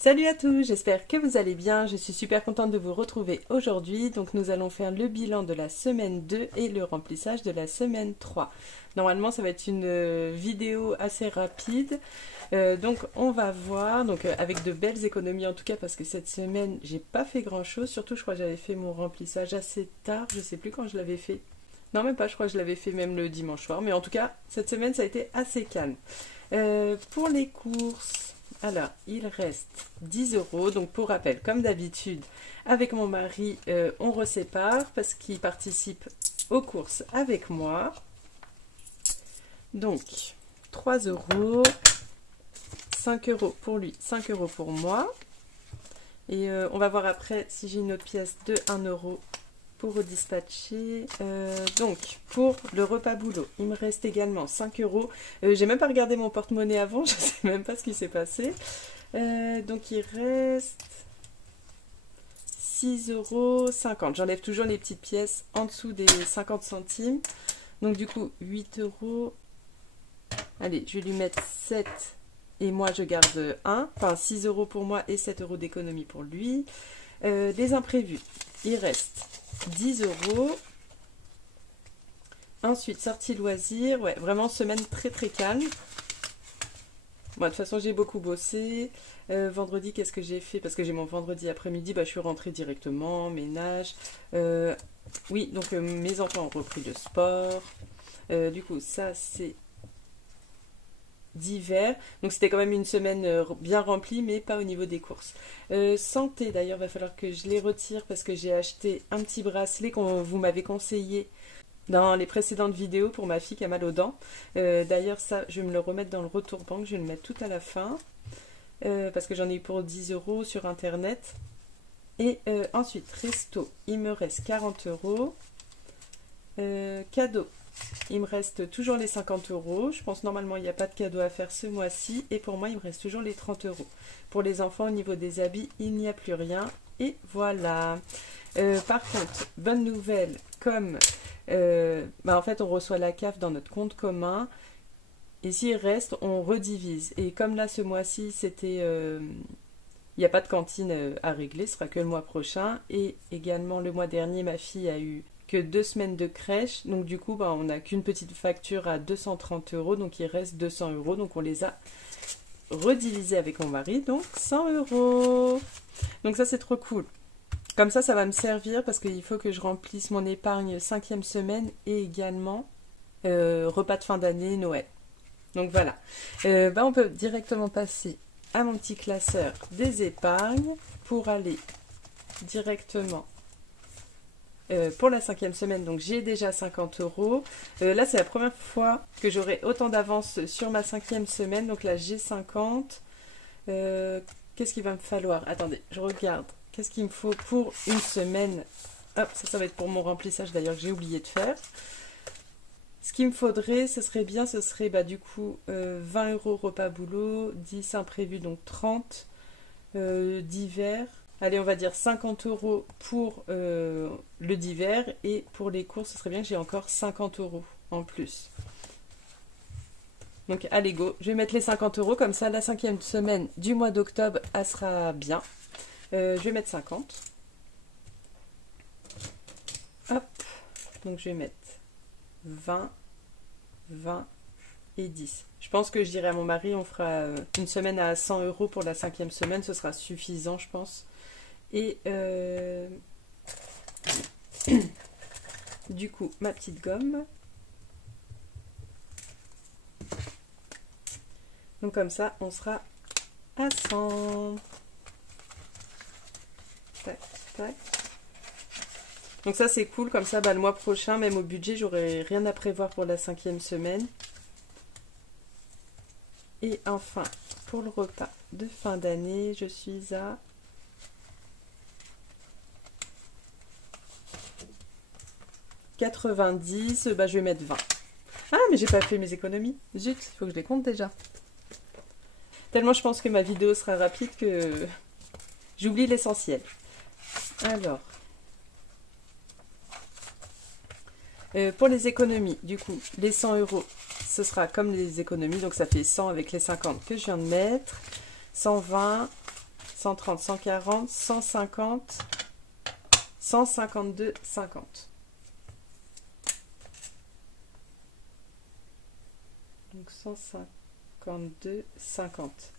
Salut à tous, j'espère que vous allez bien. Je suis super contente de vous retrouver aujourd'hui. Donc nous allons faire le bilan de la semaine 2 et le remplissage de la semaine 3. Normalement ça va être une vidéo assez rapide. Donc on va voir, avec de belles économies en tout cas, parce que cette semaine j'ai pas fait grand chose. Surtout je crois que j'avais fait mon remplissage assez tard, je sais plus quand je l'avais fait. Non même pas, je crois que je l'avais fait même le dimanche soir. Mais en tout cas cette semaine ça a été assez calme. Pour les courses... Alors, il reste 10 euros. Donc, pour rappel, comme d'habitude, avec mon mari, on resépare parce qu'il participe aux courses avec moi. Donc, 3 euros, 5 euros pour lui, 5 euros pour moi. Et on va voir après si j'ai une autre pièce de 1 euro pour redispatcher. Donc, pour le repas boulot, il me reste également 5 euros. J'ai même pas regardé mon porte-monnaie avant, je sais même pas ce qui s'est passé. Donc, il reste 6,50 euros. J'enlève toujours les petites pièces en dessous des 50 centimes. Donc, du coup, 8 euros. Allez, je vais lui mettre 7 et moi, je garde 1. Enfin, 6 euros pour moi et 7 euros d'économie pour lui. Les imprévus, il reste 10 euros. Ensuite, sortie loisirs. Ouais, vraiment semaine très très calme. Moi, de toute façon, j'ai beaucoup bossé. Vendredi, qu'est-ce que j'ai fait? Parce que j'ai mon vendredi après-midi, je suis rentrée directement, ménage. Oui, donc mes enfants ont repris le sport. Du coup, ça, c'est d'hiver. Donc, c'était quand même une semaine bien remplie, mais pas au niveau des courses. Santé, d'ailleurs, va falloir que je les retire parce que j'ai acheté un petit bracelet qu'on vous m'avez conseillé dans les précédentes vidéos pour ma fille qui a mal aux dents. D'ailleurs, ça, je vais me le remettre dans le retour banque. Je vais le mettre tout à la fin. Parce que j'en ai eu pour 10 euros sur internet. Et ensuite, resto, il me reste 40 euros. Cadeau, il me reste toujours les 50 euros. Je pense normalement il n'y a pas de cadeau à faire ce mois-ci. Et pour moi, il me reste toujours les 30 euros. Pour les enfants, au niveau des habits, il n'y a plus rien. Et voilà. Par contre, bonne nouvelle, comme en fait on reçoit la CAF dans notre compte commun. Et s'il reste, on redivise. Et comme là, ce mois-ci, c'était... il n'y a pas de cantine à régler, ce sera que le mois prochain. Et également, le mois dernier, ma fille a eu que 2 semaines de crèche. Donc du coup, on n'a qu'une petite facture à 230 euros. Donc il reste 200 euros. Donc on les a redivisés avec mon mari. Donc 100 euros. Donc ça, c'est trop cool. Comme ça va me servir parce qu'il faut que je remplisse mon épargne 5e semaine et également repas de fin d'année, Noël. Donc voilà, on peut directement passer à mon petit classeur des épargnes pour aller directement pour la 5e semaine. Donc j'ai déjà 50 euros. Là, c'est la première fois que j'aurai autant d'avance sur ma 5e semaine. Donc là, j'ai 50. Qu'est-ce qu'il va me falloir? Attendez, je regarde. Qu'est-ce qu'il me faut pour une semaine? Hop, ça va être pour mon remplissage d'ailleurs que j'ai oublié de faire. Ce qu'il me faudrait, ce serait du coup 20 euros repas boulot, 10 imprévus, donc 30 d'hiver. Allez, on va dire 50 euros pour le d'hiver et pour les courses, ce serait bien que j'ai encore 50 euros en plus. Donc allez go, je vais mettre les 50 euros, comme ça la 5e semaine du mois d'octobre, elle sera bien. Je vais mettre 50. Hop, donc je vais mettre 20, 20 et 10. Je pense que je dirai à mon mari, on fera une semaine à 100 euros pour la 5e semaine, ce sera suffisant, je pense. Et du coup, ma petite gomme. Donc comme ça, on sera à 100. Tac, tac. Donc ça c'est cool, comme ça le mois prochain, même au budget, j'aurai rien à prévoir pour la 5e semaine. Et enfin, pour le repas de fin d'année, je suis à 90, je vais mettre 20. Ah, mais j'ai pas fait mes économies. Zut, il faut que je les compte déjà. Tellement je pense que ma vidéo sera rapide que j'oublie l'essentiel. Alors... pour les économies, du coup, les 100 euros, ce sera comme les économies, donc ça fait 100 avec les 50 que je viens de mettre, 120, 130, 140, 150, 152, 50. Donc 152, 50.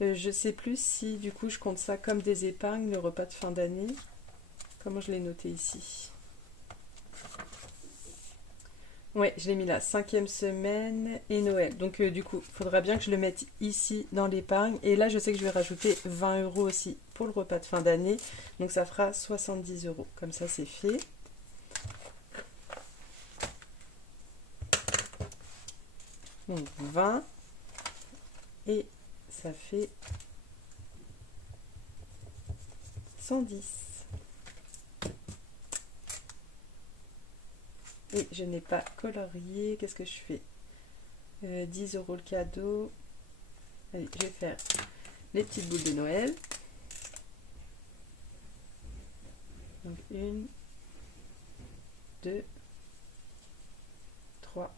Je sais plus si du coup je compte ça comme des épargnes, le repas de fin d'année. Comment je l'ai noté ici? Ouais, je l'ai mis là, 5e semaine et Noël. Donc du coup, il faudra bien que je le mette ici dans l'épargne. Et là, je sais que je vais rajouter 20 € aussi pour le repas de fin d'année. Donc ça fera 70 €. Comme ça, c'est fait. Donc 20. Et ça fait 110. Et je n'ai pas colorié. Qu'est-ce que je fais? 10 € le cadeau. Allez, je vais faire les petites boules de Noël. Donc 1, 2, 3,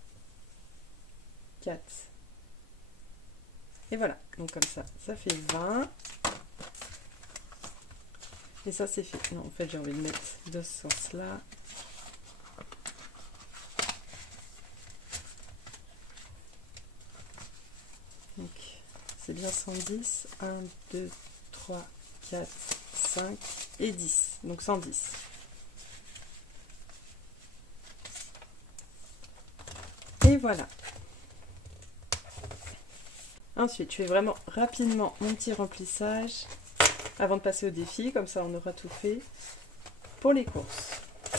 4. Et voilà. Donc comme ça, ça fait 20. Et ça, c'est fait. Non, en fait, j'ai envie de mettre de ce sens-là. Donc, c'est bien 110. 1, 2, 3, 4, 5 et 10. Donc 110. Et voilà. Ensuite, je fais vraiment rapidement mon petit remplissage avant de passer au défi. Comme ça, on aura tout fait pour les courses.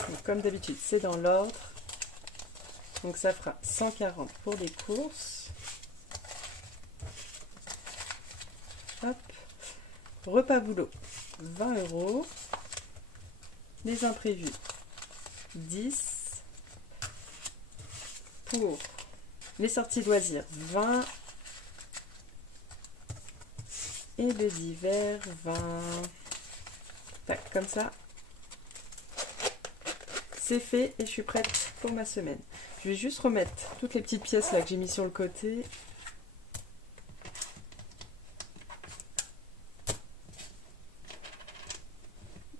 Donc, comme d'habitude, c'est dans l'ordre. Donc, ça fera 140 pour les courses. Hop. Repas boulot, 20 €. Les imprévus, 10. Pour les sorties loisirs, 20. Et le divers, 20. Tac, comme ça. C'est fait et je suis prête pour ma semaine. Je vais juste remettre toutes les petites pièces là que j'ai mis sur le côté.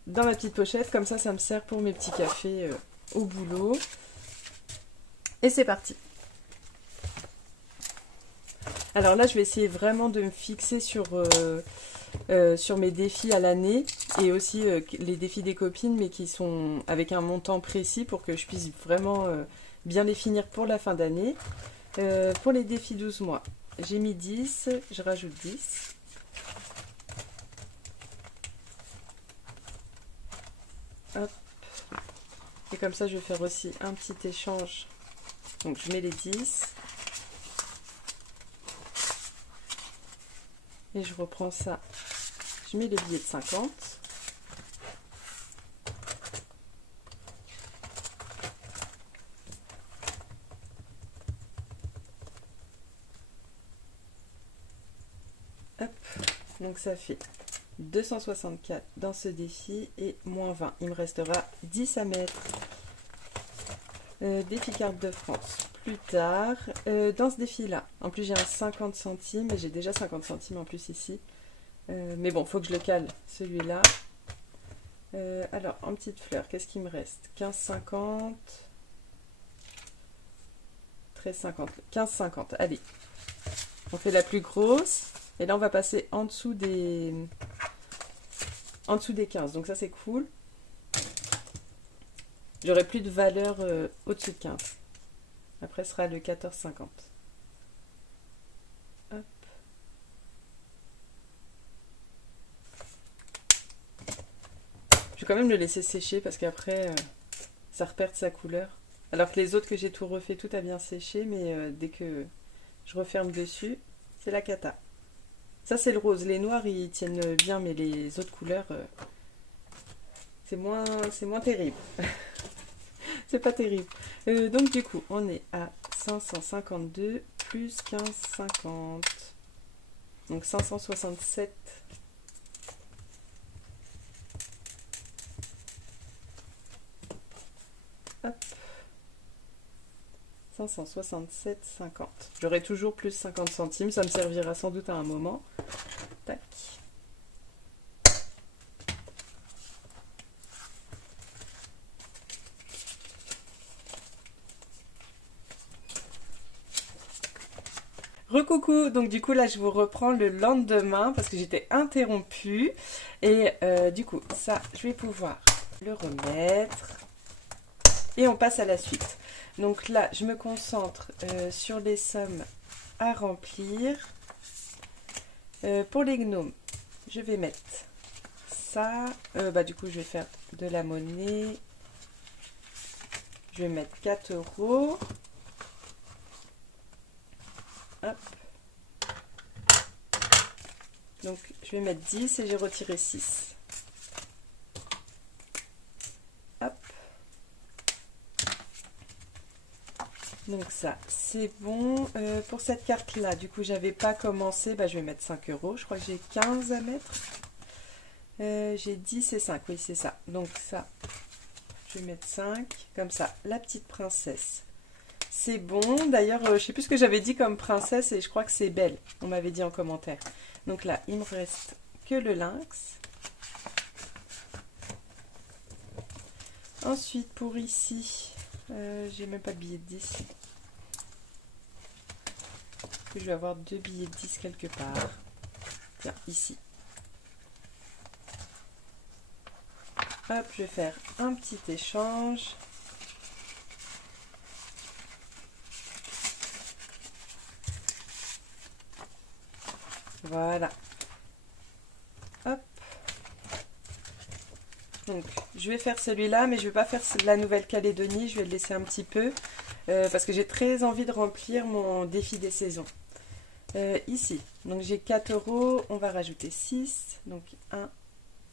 Dans ma petite pochette, comme ça, ça me sert pour mes petits cafés au boulot. Et c'est parti. Alors là, je vais essayer vraiment de me fixer sur mes défis à l'année et aussi les défis des copines, mais qui sont avec un montant précis pour que je puisse vraiment bien les finir pour la fin d'année. Pour les défis 12 mois, j'ai mis 10, je rajoute 10. Hop. Et comme ça, je vais faire aussi un petit échange. Donc, je mets les 10. Et je reprends ça. Je mets les billets de 50. Hop. Donc, ça fait 264 dans ce défi et moins 20. Il me restera 10 à mettre. Défi carte de France plus tard. Dans ce défi là, en plus j'ai un 50 centimes et j'ai déjà 50 centimes en plus ici. Mais bon, faut que je le cale celui-là. Alors en petite fleur, qu'est-ce qu'il me reste? 15,50, 13,50, 15,50. Allez, on fait la plus grosse et là on va passer en dessous des 15. Donc ça c'est cool. J'aurai plus de valeur au-dessus de 15. Après, ce sera le 14,50. Hop. Je vais quand même le laisser sécher parce qu'après, ça repère sa couleur. Alors que les autres que j'ai tout refait, tout a bien séché, mais dès que je referme dessus, c'est la cata. Ça, c'est le rose. Les noirs, ils tiennent bien, mais les autres couleurs, c'est moins terrible. C'est pas terrible. Donc du coup, on est à 552 plus 15,50. Donc 567. Hop. 567,50. J'aurai toujours plus 50 centimes. Ça me servira sans doute à un moment. Tac. Recoucou, donc du coup là je vous reprends le lendemain parce que j'étais interrompue et du coup ça je vais pouvoir le remettre et on passe à la suite. Donc là je me concentre sur les sommes à remplir. Pour les gnomes je vais mettre ça, du coup je vais faire de la monnaie, je vais mettre 4 €. Hop. Donc je vais mettre 10 et j'ai retiré 6. Hop. Donc ça c'est bon. Pour cette carte là, du coup j'avais pas commencé, je vais mettre 5 €. Je crois que j'ai 15 à mettre. J'ai 10 et 5, oui c'est ça. Donc ça, je vais mettre 5. Comme ça, la petite princesse. C'est bon. D'ailleurs, je sais plus ce que j'avais dit comme princesse et je crois que c'est Belle. On m'avait dit en commentaire. Donc là, il me reste que le lynx. Ensuite, pour ici, j'ai même pas de billet de 10. Je vais avoir 2 billets de 10 quelque part. Tiens, ici. Hop, je vais faire un petit échange. Voilà. Hop. Donc, je vais faire celui-là, mais je ne vais pas faire la Nouvelle-Calédonie. Je vais le laisser un petit peu, parce que j'ai très envie de remplir mon défi des saisons. Ici, donc j'ai 4 €. On va rajouter 6. Donc, 1,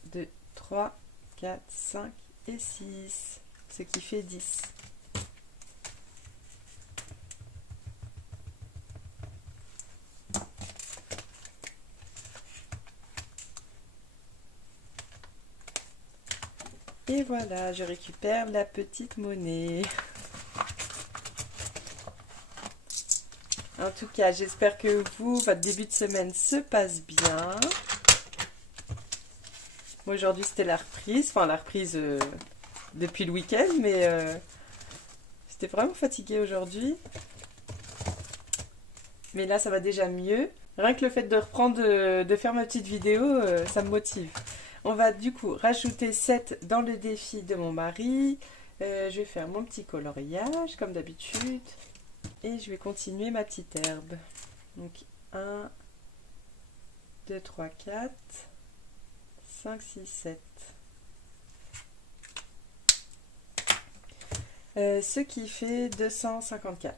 2, 3, 4, 5 et 6. Ce qui fait 10. Et voilà, je récupère la petite monnaie. En tout cas, j'espère que votre début de semaine se passe bien. Moi, aujourd'hui, c'était la reprise. Enfin, la reprise depuis le week-end, mais j'étais vraiment fatiguée aujourd'hui. Mais là, ça va déjà mieux. Rien que le fait de reprendre, de faire ma petite vidéo, ça me motive. On va du coup rajouter 7 dans le défi de mon mari. Je vais faire mon petit coloriage comme d'habitude. Et je vais continuer ma petite herbe. Donc 1, 2, 3, 4, 5, 6, 7. Ce qui fait 254.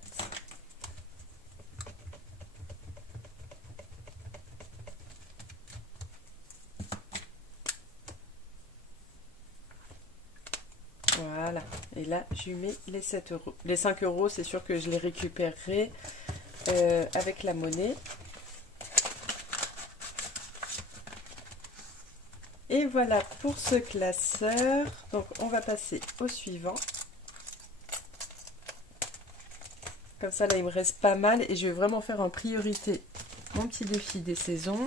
Voilà, et là je lui mets les 7 €. Les 5 €, c'est sûr que je les récupérerai avec la monnaie. Et voilà pour ce classeur. Donc on va passer au suivant. Comme ça là il me reste pas mal et je vais vraiment faire en priorité mon petit défi des saisons.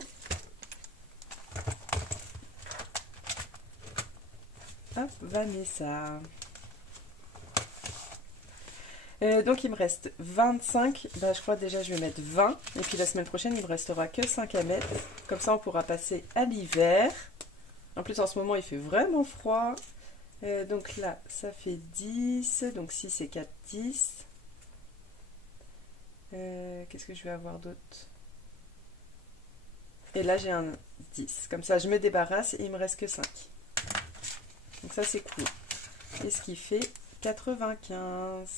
Hop, Vanessa. Donc il me reste 25. Je crois déjà je vais mettre 20. Et puis la semaine prochaine, il me restera que 5 à mettre. Comme ça, on pourra passer à l'hiver. En plus, en ce moment, il fait vraiment froid. Donc là, ça fait 10. Donc 6 et 4, 10. Qu'est-ce que je vais avoir d'autre? Et là, j'ai un 10. Comme ça, je me débarrasse et il me reste que 5. Donc ça c'est cool. Et ce qui fait 95.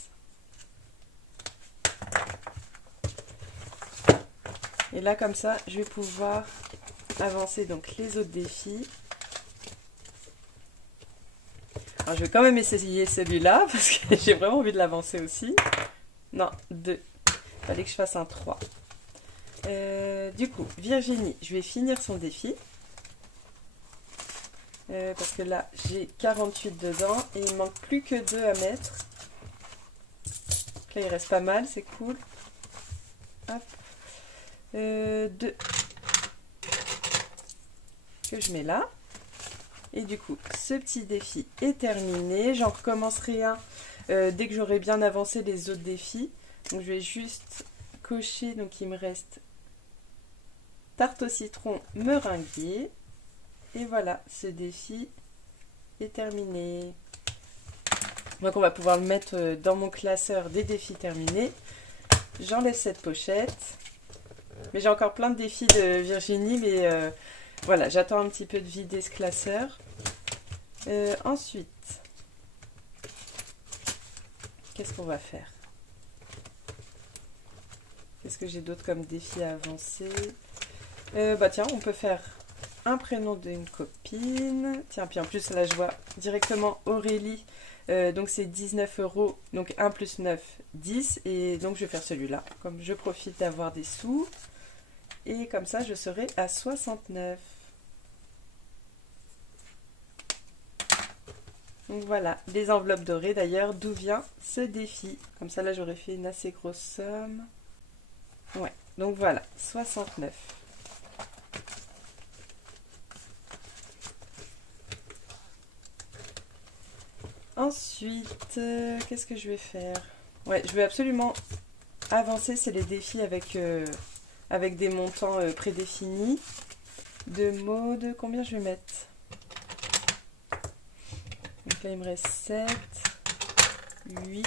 Et là comme ça, je vais pouvoir avancer donc les autres défis. Alors je vais quand même essayer celui-là parce que j'ai vraiment envie de l'avancer aussi. Non, 2. Il fallait que je fasse un 3. Du coup, Virginie, je vais finir son défi. Parce que là j'ai 48 dedans et il manque plus que 2 à mettre. Donc là il reste pas mal, c'est cool. Hop. 2 que je mets là. Et du coup ce petit défi est terminé. J'en recommencerai un dès que j'aurai bien avancé les autres défis. Donc je vais juste coché, donc il me reste tarte au citron meringuée. Et voilà, ce défi est terminé. Donc on va pouvoir le mettre dans mon classeur des défis terminés. J'enlève cette pochette. Mais j'ai encore plein de défis de Virginie, mais voilà, j'attends un petit peu de vider ce classeur. Ensuite, qu'est-ce qu'on va faire? Qu'est-ce que j'ai d'autre comme défi à avancer? Bah tiens, on peut faire un prénom d'une copine. Tiens, puis en plus là je vois directement Aurélie. Donc c'est 19 €, donc 1 plus 9, 10. Et donc je vais faire celui-là, comme je profite d'avoir des sous. Et comme ça je serai à 69. Donc voilà, les enveloppes dorées d'ailleurs, d'où vient ce défi. Comme ça là j'aurais fait une assez grosse somme. Ouais, donc voilà, 69. Ensuite, qu'est-ce que je vais faire? Ouais, je vais absolument avancer, c'est les défis avec, avec des montants prédéfinis. De mode, combien je vais mettre? Donc là, il me reste 7, 8,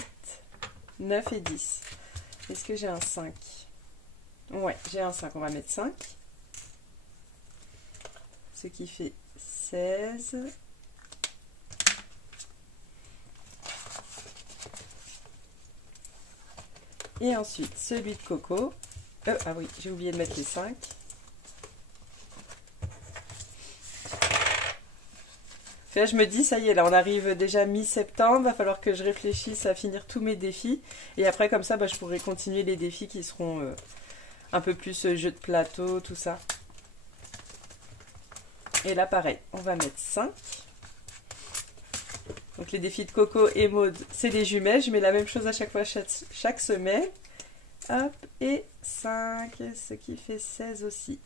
9 et 10. Est-ce que j'ai un 5? Ouais, j'ai un 5, on va mettre 5. Ce qui fait 16. Et ensuite, celui de Coco. Ah oui, j'ai oublié de mettre les 5. Là, je me dis, ça y est, là, on arrive déjà mi-septembre. Va falloir que je réfléchisse à finir tous mes défis. Et après, comme ça, bah, je pourrai continuer les défis qui seront un peu plus jeux de plateau, tout ça. Et là, pareil, on va mettre 5. Donc les défis de Coco et Maud, c'est les jumelles. Je mets la même chose à chaque fois, chaque semaine. Hop, et 5, ce qui fait 16 aussi.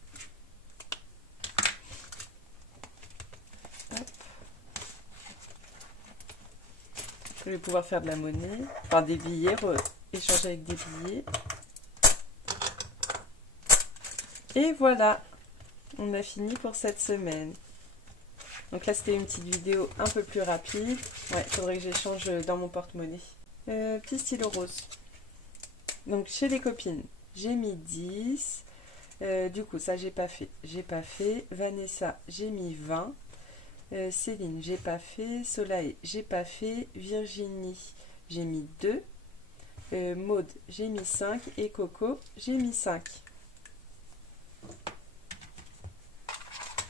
Hop. Je vais pouvoir faire de la monnaie, enfin des billets, échanger avec des billets. Et voilà, on a fini pour cette semaine. Donc là, c'était une petite vidéo un peu plus rapide. Ouais, il faudrait que j'échange dans mon porte-monnaie. Petit stylo rose. Donc, chez les copines, j'ai mis 10. Du coup, ça, j'ai pas fait. J'ai pas fait. Vanessa, j'ai mis 20. Céline, j'ai pas fait. Soleil, j'ai pas fait. Virginie, j'ai mis 2. Maud, j'ai mis 5. Et Coco, j'ai mis 5.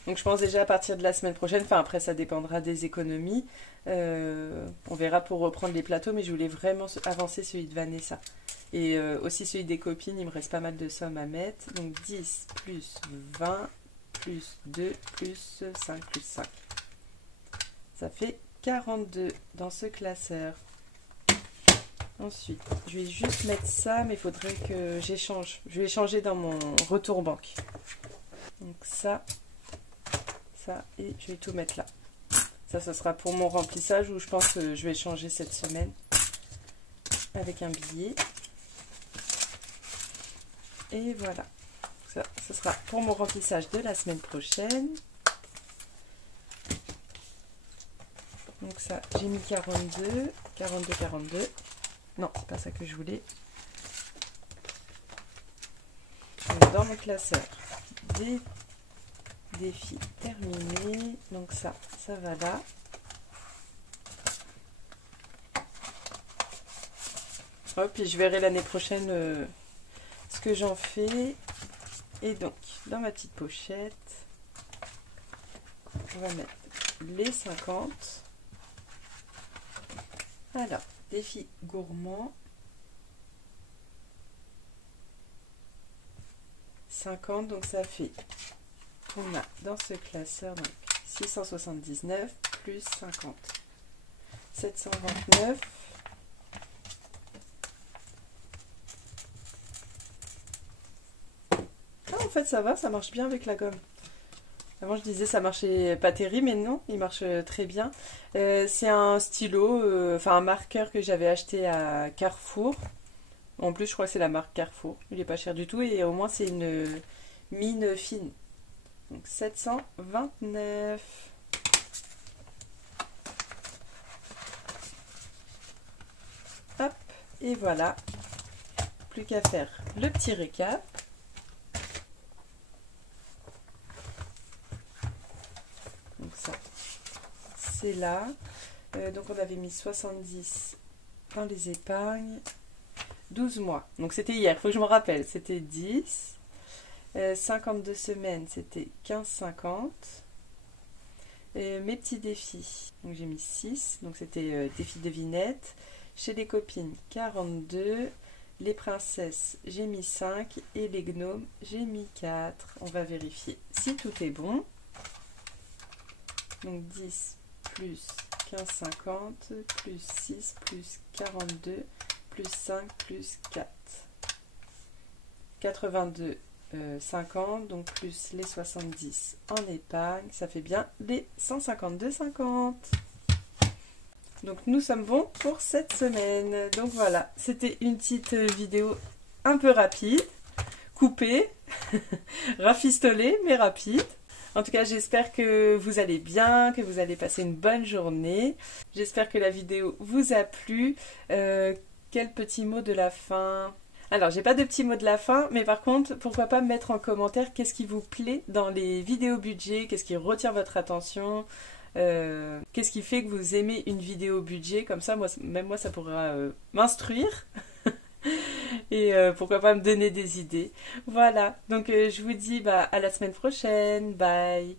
Donc je pense déjà à partir de la semaine prochaine, enfin après ça dépendra des économies, on verra pour reprendre les plateaux, mais je voulais vraiment avancer celui de Vanessa. Et aussi celui des copines, il me reste pas mal de sommes à mettre. Donc 10 plus 20 plus 2 plus 5 plus 5. Ça fait 42 dans ce classeur. Ensuite, je vais juste mettre ça, mais il faudrait que j'échange. Je vais échanger dans mon retour banque. Donc ça... ça, et je vais tout mettre là. Ça sera pour mon remplissage où je pense que je vais changer cette semaine avec un billet. Et voilà. Ça, ce sera pour mon remplissage de la semaine prochaine. Donc ça, j'ai mis 42, 42, 42. Non, c'est pas ça que je voulais. Donc, dans mon classeur, des défi terminé, donc ça va là. Hop, et je verrai l'année prochaine ce que j'en fais. Et donc, dans ma petite pochette, on va mettre les 50. Alors, défi gourmand. 50, donc ça fait... on a dans ce classeur donc 679 plus 50, 729. Ah, en fait ça va, ça marche bien avec la gomme. Avant je disais ça marchait pas terrible, mais non, il marche très bien. C'est un stylo, enfin un marqueur que j'avais acheté à Carrefour. En plus, je crois que c'est la marque Carrefour. Il est pas cher du tout et au moins c'est une mine fine. Donc 729. Hop, et voilà. Plus qu'à faire le petit récap. Donc ça, c'est là. Donc on avait mis 70 dans les épargnes. 12 mois. Donc c'était hier, il faut que je me rappelle. C'était 10. 52 semaines, c'était 15,50. Mes petits défis. Donc j'ai mis 6. Donc c'était défi devinette. Chez les copines, 42. Les princesses, j'ai mis 5. Et les gnomes, j'ai mis 4. On va vérifier si tout est bon. Donc 10 plus 15,50 plus 6 plus 42 plus 5 plus 4. 82, 50, donc plus les 70 en épargne, ça fait bien les 152,50. Donc nous sommes bons pour cette semaine. Donc voilà, c'était une petite vidéo un peu rapide, coupée, rafistolée, mais rapide. En tout cas, j'espère que vous allez bien, que vous allez passer une bonne journée. J'espère que la vidéo vous a plu. Quel petit mot de la fin? Alors, j'ai pas de petit mot de la fin, mais par contre, pourquoi pas me mettre en commentaire qu'est-ce qui vous plaît dans les vidéos budget, qu'est-ce qui retient votre attention, qu'est-ce qui fait que vous aimez une vidéo budget, comme ça, même moi, ça pourra m'instruire. Et pourquoi pas me donner des idées. Voilà, donc je vous dis à la semaine prochaine. Bye.